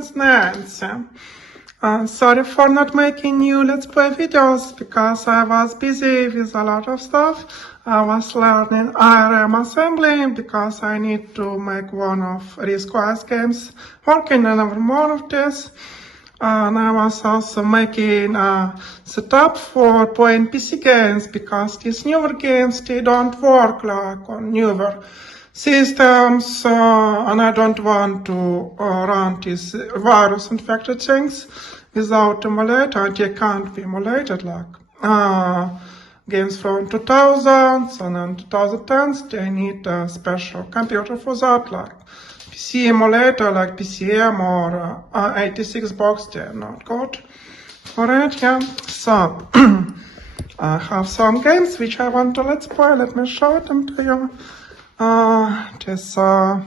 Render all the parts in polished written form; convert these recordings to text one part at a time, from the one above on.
is Nancy. Sorry for not making new Let's Play videos, because I was busy with a lot of stuff. I was learning IRM assembly, because I need to make one of RISC-OS games, working on more of this. And I was also making a setup for playing PC games, because these newer games, they don't work like on newer systems, and I don't want to run these virus-infected things without emulator, and they can't be emulated like games from 2000s and then 2010s. They need a special computer for that, like PC emulator, like PCM or 86 box. They're not good for it, yeah. So I have some games which I want to let's play. Let me show them to you. There's a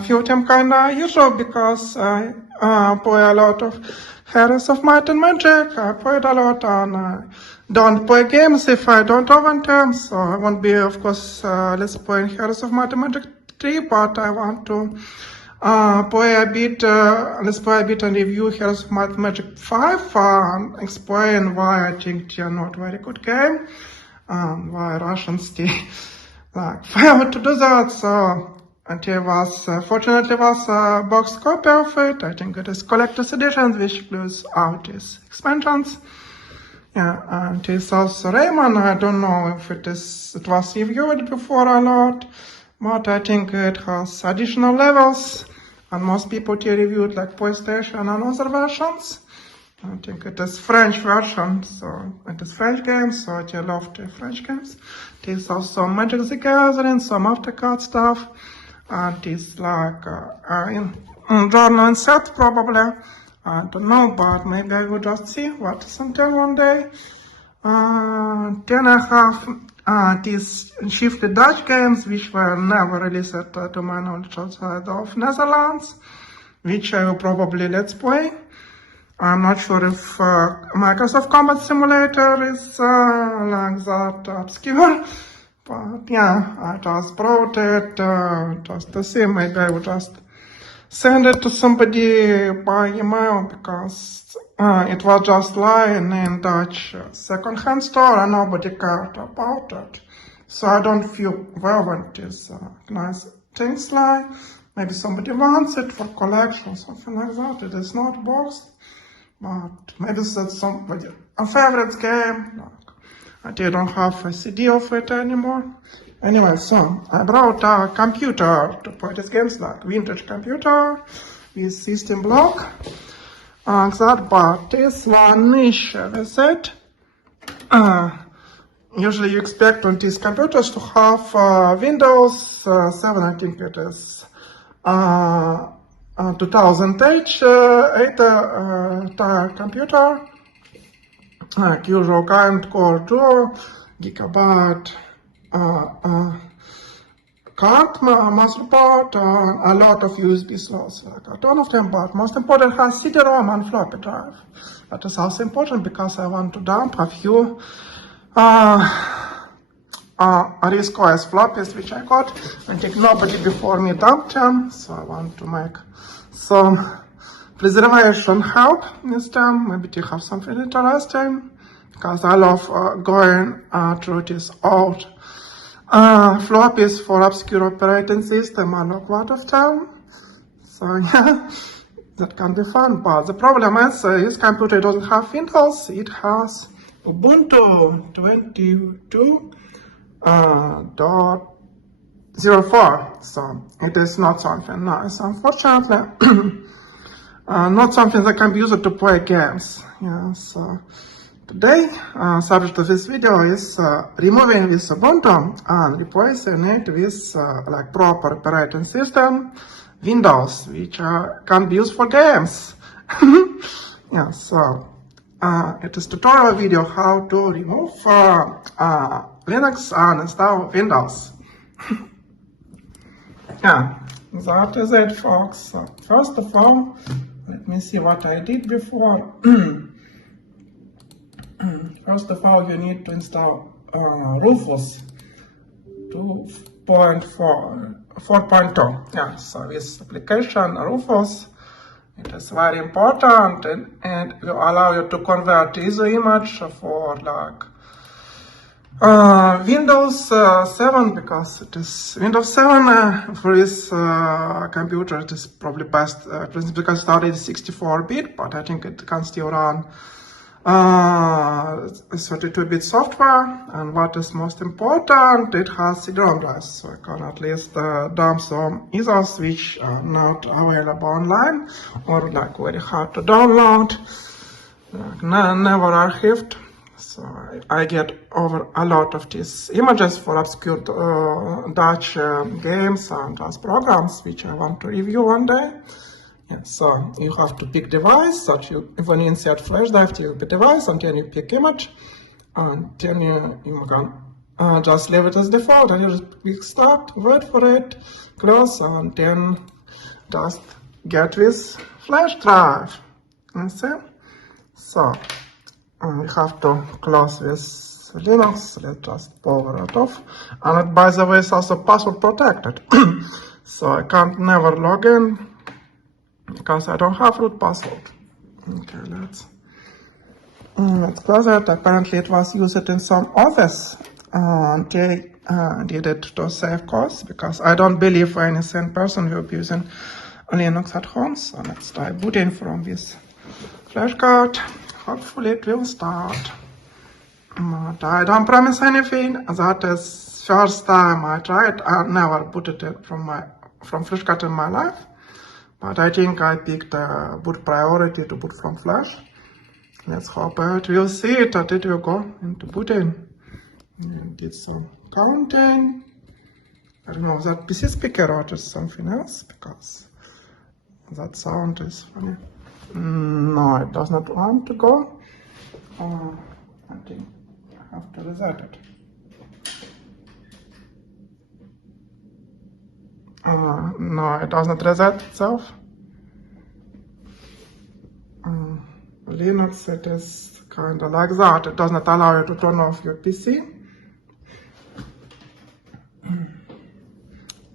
few of them kinda usual, because I play a lot of Heroes of Might and Magic. I played a lot, and I don't play games if I don't own them, so I won't be, of course, let's play Heroes of Might and Magic 3, but I want to play a bit, let's play a bit and review Heroes of Might and Magic 5, and explain why I think they're not very good game, and why Russians failed to do that. So, and there was, fortunately was a box copy of it. I think it is collector's edition, which includes all these expansions. Yeah, and it's also Rayman. I don't know if it was reviewed before or not, but I think it has additional levels, and most people they reviewed like PlayStation and other versions. I think it is French version, so it is French games, so I love the French games. There's also Magic the Gathering, some aftercard stuff, and it's like in journal and set probably. I don't know, but maybe I will just see what is until one day. Then I have these shifted Dutch games, which were never released to my knowledge outside of Netherlands, which I will probably let's play. I'm not sure if Microsoft Combat Simulator is like that obscure, but yeah, I just brought it just to see. Maybe I would just send it to somebody by email, because it was just lying in Dutch second-hand store and nobody cared about it. So I don't feel well when these nice things lie. Maybe somebody wants it for collection, something like that. It is not boxed. But maybe that's somebody a favorite game, like, they don't have a CD of it anymore. Anyway, so I brought a computer to play these games, like vintage computer with system block, that, but this one issue with it. Usually you expect on these computers to have Windows 7, I think it is 2008 computer, like usual kind, Core Duo, gigabyte card, motherboard, a lot of USB slots, like a ton of them, but most important has CD-ROM and floppy drive. That is also important, because I want to dump a few RISC-OS floppies, which I got. I think nobody before me dumped them, so I want to make some preservation help with them. Maybe they have something interesting, because I love going through these old floppies for obscure operating system. I love a lot of them, so yeah, that can be fun. But the problem is this computer doesn't have Windows. It has Ubuntu 22.04, so it is not something nice, unfortunately. Not something that can be used to play games. Yeah, so today, subject of this video is removing this Ubuntu and replacing it with like proper operating system, Windows, which can be used for games. Yeah, so it is tutorial video how to remove Linux and install Windows. Yeah, that is it, folks. So first of all, let me see what I did before. First of all, you need to install Rufus 4.2. Yeah, so this application Rufus It is very important, and will allow you to convert the image for like Windows 7, because it is Windows 7 for this computer. It is probably best because it's already 64-bit, but I think it can still run 32-bit software. And what is most important, it has CD-ROM drives, so I can at least dump some ISOs which are not available online or like very hard to download, like never archived. So I get over a lot of these images for obscure Dutch games and Dutch programs which I want to review one day. Yeah, so you have to pick device, that when you insert flash drive, you pick device, and then you pick image, and then you can just leave it as default, and you just click start, wait for it, close, and then just get this flash drive. You see? So we have to close this Linux. Let's just power it off. And it, by the way, is also password protected. So I can't never log in because I don't have root password. Okay, let's close it. Apparently it was used in some office. They did it to save costs, because I don't believe any sane person will be using Linux at home. So let's try booting from this flash card. Hopefully it will start. But I don't promise anything. That is first time I tried. I never booted it from flash card in my life. But I think I picked boot priority to boot from flash. Let's hope it will see it, that it will go into booting. And did some counting. I don't know, that PC speaker or just something else, because that sound is funny. No, it does not want to go. I think I have to reset it. No, it does not reset itself. Linux, it is kind of like that. It does not allow you to turn off your PC.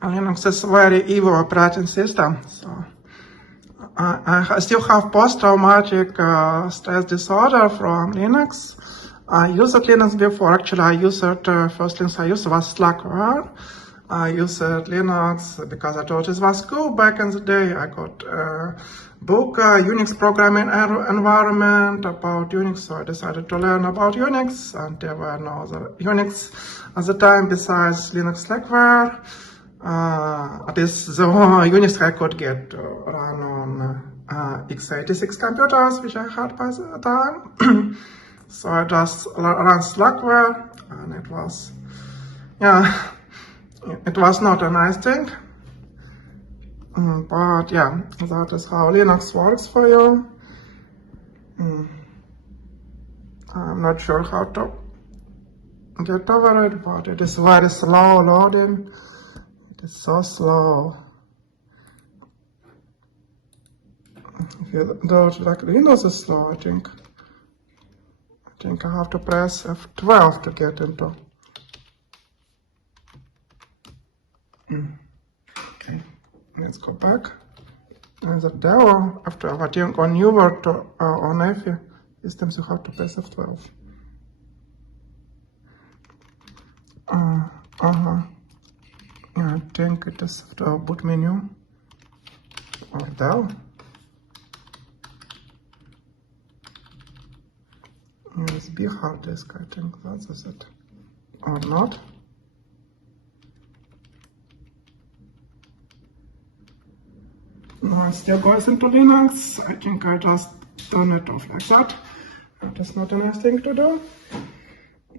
Linux is a very evil operating system. So I still have post-traumatic stress disorder from Linux. I used Linux before. Actually, I used it, first Linux I used was Slackware. I used Linux because I thought it was cool back in the day. I got a book, Unix programming environment about Unix, so I decided to learn about Unix, and there were no other Unix at the time besides Linux Slackware. This is the only Unix I could get run on x86 computers, which I had by the time. So I just ran Slackware, and it was, yeah, it was not a nice thing. But yeah, that is how Linux works for you. I'm not sure how to get over it, but it is very slow loading. It is so slow. If you do it like Windows is slow, I think I have to press F12 to get into. Okay, let's go back. And the demo, after watching on newer to on EFI systems, you have to press F12. Yeah, I think it is the boot menu or Dell. USB hard disk, I think that is it. Or not. No, it still goes into Linux. I think I just turn it off like that. That is not a nice thing to do.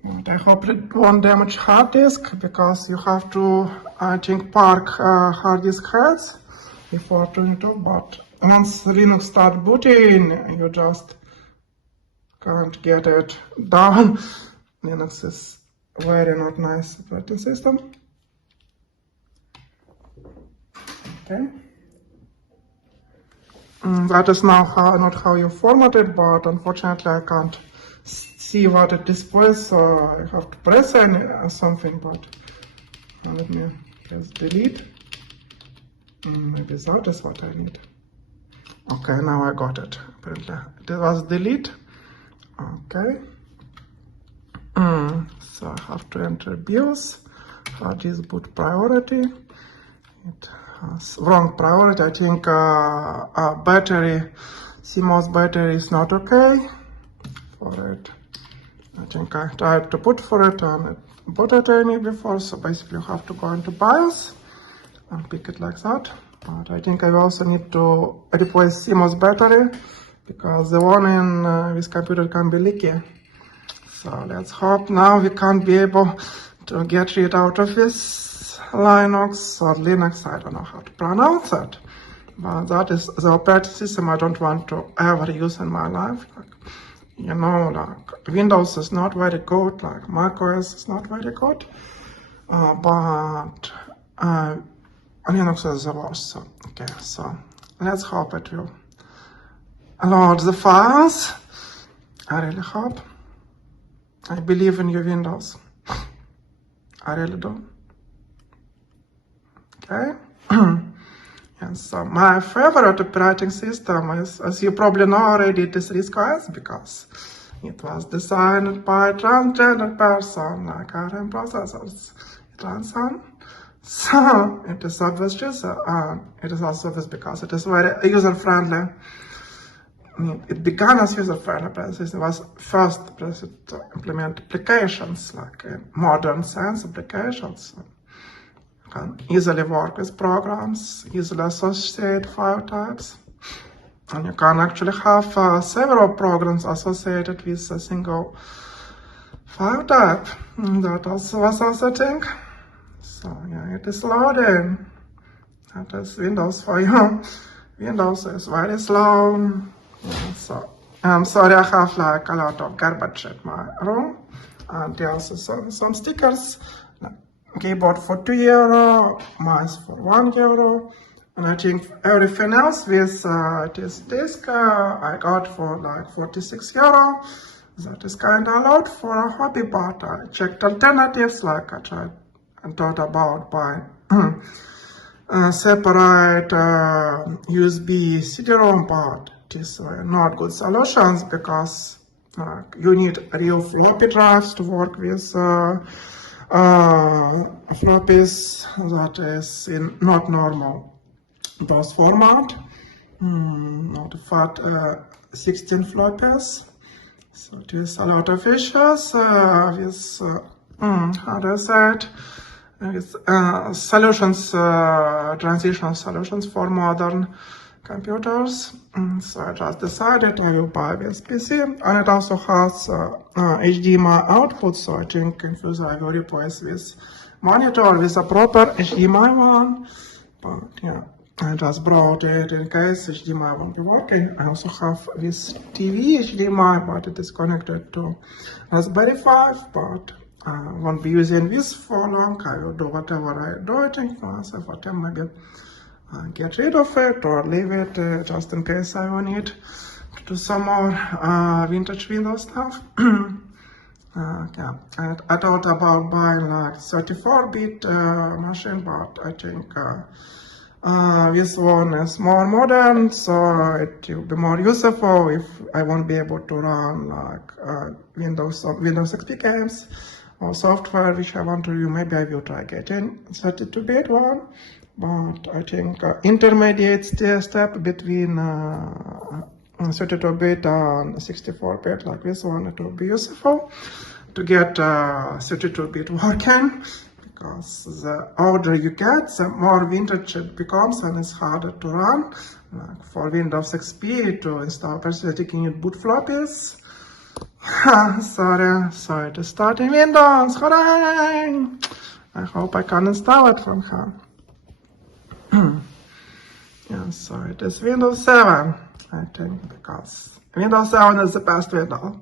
But I hope it won't damage hard disk, because you have to, I think, park hard disk heads before turning it off. But once Linux starts booting, you just can't get it down. Linux is a very not nice operating system. Okay. That is now not how you format it, but unfortunately I can't see what it displays, so I have to press something, but let me press delete. Maybe that is what I need. Okay, now I got it. Apparently, it was delete. Okay. So I have to enter BIOS. Hard disk boot priority. It has wrong priority. I think battery, CMOS battery is not okay for it. I think I tried to put for it and it put it any before. So basically you have to go into BIOS and pick it like that. But I think I also need to replace CMOS battery because the one in this computer can be leaky. So let's hope now we can't be able to get rid out of this Linux or Linux. I don't know how to pronounce it. But that is the operating system I don't want to ever use in my life. Like, you know, like Windows is not very good, like macOS is not very good. But Linux is the worst. So, okay, so let's hope it will load the files. I really hope. I believe in your Windows. I really do. Okay. And so my favorite operating system is, as you probably know already, it is RISC-OS because it was designed by a transgender person, like ARM processors. It runs on. So it is obvious user, and it is also obvious because it is very user-friendly. It began as user-friendly process. It was first process to implement applications, like modern sense applications. You can easily work with programs, easily associate file types. And you can actually have several programs associated with a single file type. That also was also a thing. So yeah, it is loading. That is Windows for you. Windows is very slow. Yeah, so I'm sorry I have like a lot of garbage in my room. And there are also some stickers. Keyboard for €2, mouse for €1. And I think everything else with this disc I got for like €46. That is kind of a lot for a hobby, but I checked alternatives, like I tried and thought about buying separate USB CD-ROM, but these are not good solutions because you need real floppy drives to work with floppies that is in not normal DOS format, not fat 16 floppies. So it is a lot of issues with how do I say it? With solutions, transition solutions for modern computers. So I just decided I will buy this PC, and it also has HDMI output, so I think in future I will replace this monitor with a proper HDMI one. But yeah, I just brought it in case HDMI won't be working. I also have this TV HDMI, but it is connected to Raspberry 5, but I won't be using this for long. I will do whatever I do it in class, whatever maybe get rid of it or leave it just in case I will need to do some more vintage Windows stuff. Yeah, I thought about buying like 34-bit machine, but I think this one is more modern, so it will be more useful if I won't be able to run like Windows XP games or software which I want to do. Maybe I will try getting 32-bit one. But I think intermediate step between 32-bit and 64-bit like this one, it will be useful to get 32-bit working, because the older you get, the more vintage it becomes and it's harder to run. Like for Windows XP to install persistent you need boot floppies. Sorry to start in Windows, hooray! I hope I can install it from here. Yeah, so it is Windows 7, I think, because Windows 7 is the best Windows.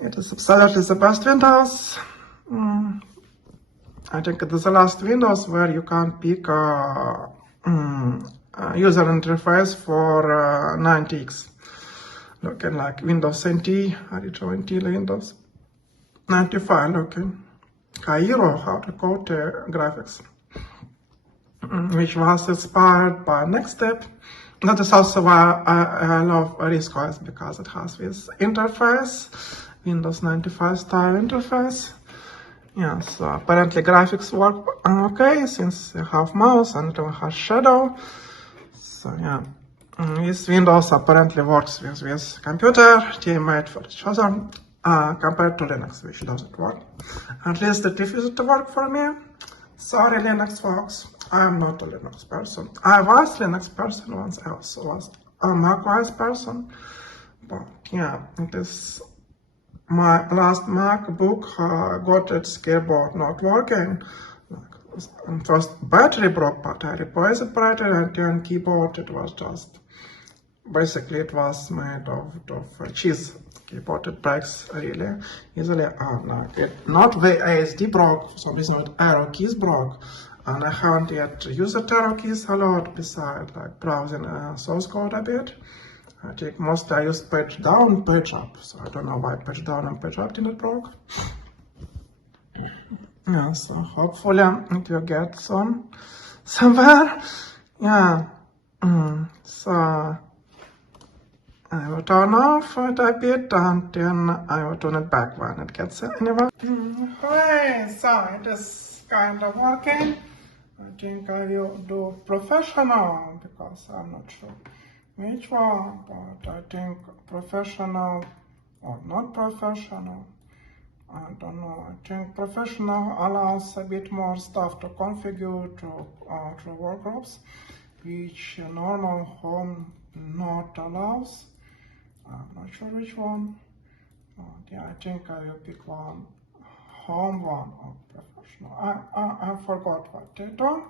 It is absolutely the best Windows. I think it is the last Windows where you can pick a user interface for 90X. Looking like Windows NT, original NT Windows 95 looking. Cairo, how to code graphics. Which was inspired by Next Step, that is also why I love RISC-OS, because it has this interface, Windows 95 style interface. Yeah, so apparently graphics work okay, since you have mouse and it even has shadow. So yeah, this Windows apparently works with this computer, team-made for each other, compared to Linux, which doesn't work. At least it refused to work for me. Sorry, Linux folks, I am not a Linux person. I was a Linux person once, I also was a macOS person, but yeah, it is my last MacBook got its keyboard not working. First battery broke, but I replaced the battery, and then keyboard, it was just, basically it was made of cheese. Keyboard, it breaks really easily. Not the ASD broke, for some reason the arrow keys broke, and I haven't yet used the arrow keys a lot, besides like browsing source code a bit. I think mostly I use page down, page up, so I don't know why page down and page up didn't broke. Yeah, so hopefully it will get somewhere. Yeah, so I will turn off it a bit, and then I will turn it back when it gets anywhere. Hooray, so it is kind of working. I think I will do professional, because I'm not sure which one, but I think professional or not professional, I don't know. I think professional allows a bit more stuff to configure to workgroups, which normal home not allows. I'm not sure which one, but yeah, I think I will pick one, home one or professional. I forgot what they do.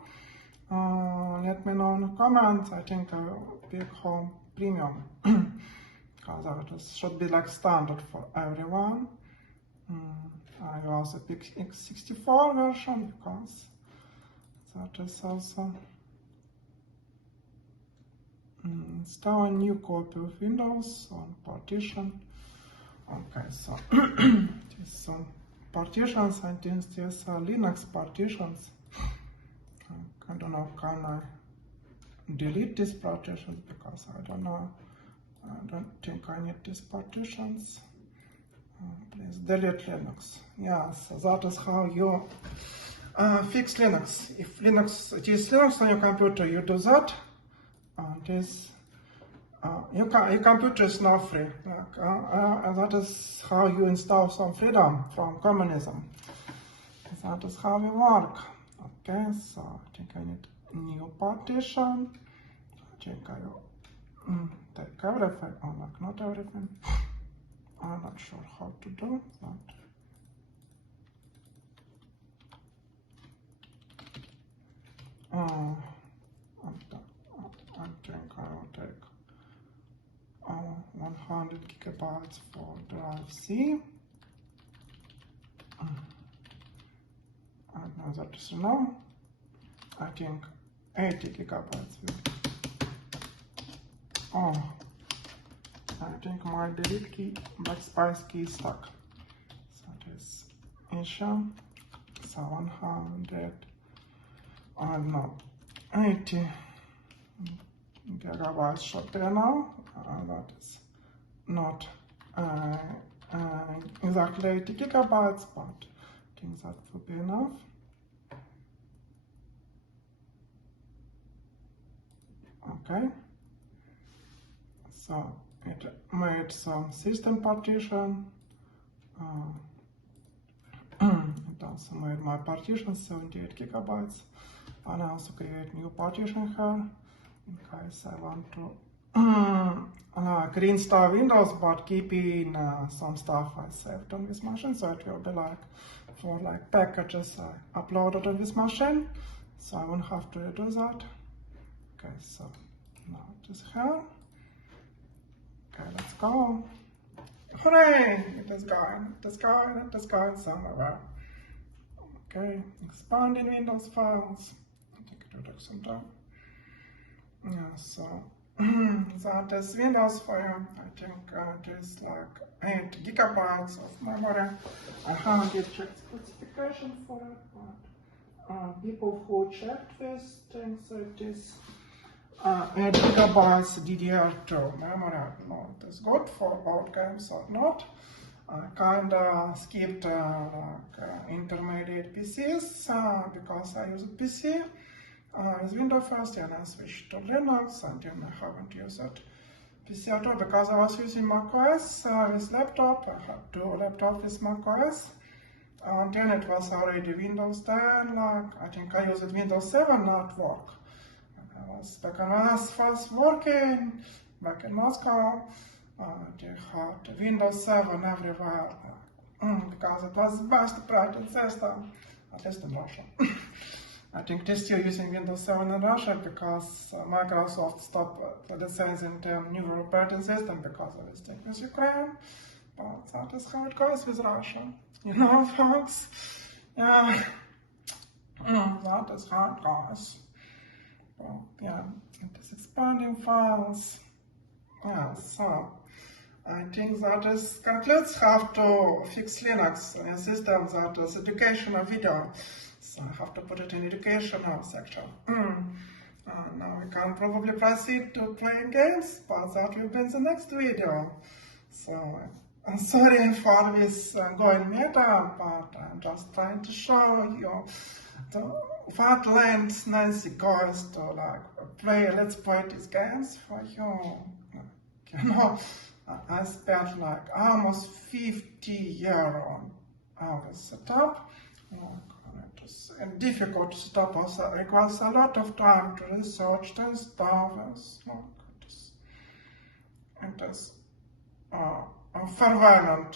Let me know in the comments. I think I will pick home premium, because it should be like standard for everyone. I will also pick x64 version, because that is also install a new copy of Windows on partition. Okay, so these partitions, and these Linux partitions. I don't know, can I delete these partitions, because I don't know, I don't think I need these partitions. Please delete Linux. Yeah, so that is how you fix Linux. If it is Linux on your computer, you do that. Your computer is not free. That is how you install some freedom from communism. That is how we work. Okay, so I think I need a new partition. I think I will take everything, or like not everything. I'm not sure how to do that. I think I will take 100 gigabytes for drive C. I know that is no. I think 80 gigabytes will. I think my delete key, backspace key is stuck. So it is issue. So 100, I don't know, 80 gigabytes should be now. That is not exactly 80 gigabytes, but I think that will be enough. Okay. So it made some system partition. It also made my partition 78 gigabytes, and I also create new partition here in case I want to reinstall Windows, but keeping some stuff I saved on this machine, so it will be like for like packages I uploaded on this machine, so I won't have to redo that. Okay, so now it is here. Okay, let's go. Hooray! It is going somewhere. Okay, expanding Windows files. I think it will take some time. Yeah, so that is Windows for you. I think it is like 8 gigabytes of memory. I haven't yet checked specification for it, but people who checked this think that it is 8 gigabytes DDR2 memory. I don't know if it's good for board games or not. I kinda skipped intermediate PCs because I use a PC with Windows first, and I switched to Linux, and then I haven't used it PC at all because I was using macOS with laptop. I had two laptops with macOS, and then it was already Windows 10. I think I used Windows 7 not work. Back when I was first working back in Moscow, they had Windows 7 everywhere because it was the best operating system, at least in Russia. I think they're still using Windows 7 in Russia because Microsoft stopped licensing the new operating system because of its thing with Ukraine. But that is how it goes with Russia. You know, folks? Yeah. That is how it goes. Well, yeah, it is expanding files. Yeah, so I think that is concludes how to fix Linux in a system that is educational video. So I have to put it in educational section. Now we can probably proceed to playing games, but that will be in the next video. So I'm sorry for this going meta, but I'm just trying to show you what length Nancy goes to let's play these games for you. You know, I spent almost 50 years on this setup. It is difficult to set up, also requires a lot of time to research and stuff. It is prevalent,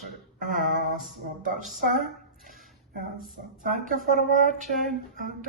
so Dutch say. So thank you for watching, and